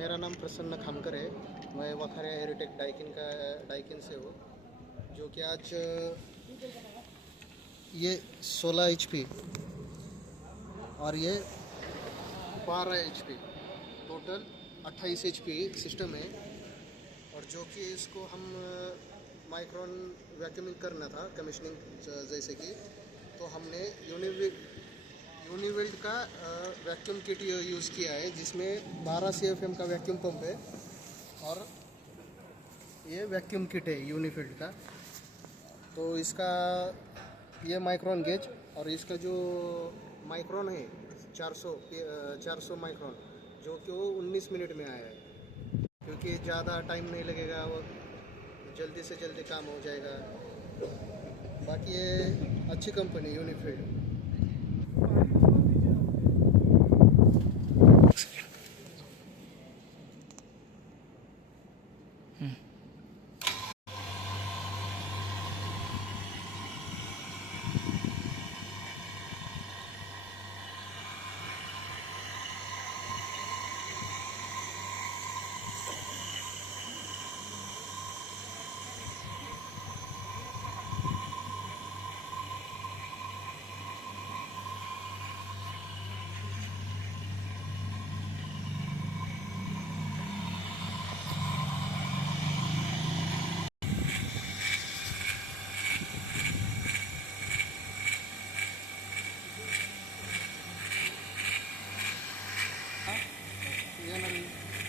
मेरा नाम प्रसन्न खामकर है। मैं वखारिया हेरिटेक डाइकिन से हूँ, जो कि आज ये 16 HP और ये 12 HP, टोटल 28 HP सिस्टम है। और जो कि इसको हम माइक्रॉन वैक्यूमिंग करना था, कमीशनिंग जैसे कि, तो हमने यूनिवेल्ड का वैक्यूम किट यूज़ किया है, जिसमें 12 CFM का वैक्यूम पंप है और ये वैक्यूम किट है यूनिफील्ड का। तो इसका ये माइक्रोन गेज और इसका जो माइक्रोन है 400 माइक्रोन, जो कि वो 19 मिनट में आया है, क्योंकि ज़्यादा टाइम नहीं लगेगा, वो जल्दी से जल्दी काम हो जाएगा। बाकी ये अच्छी कंपनी यूनिफील्ड।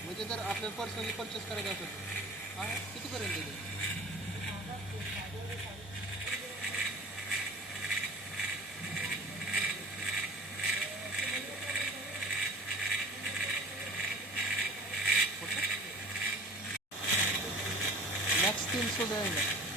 म्हणजे जर आपल्याला पर्सनली परचेस करायचं असेल कितीपर्यंत येते? मॅक्स 300 जाएगा.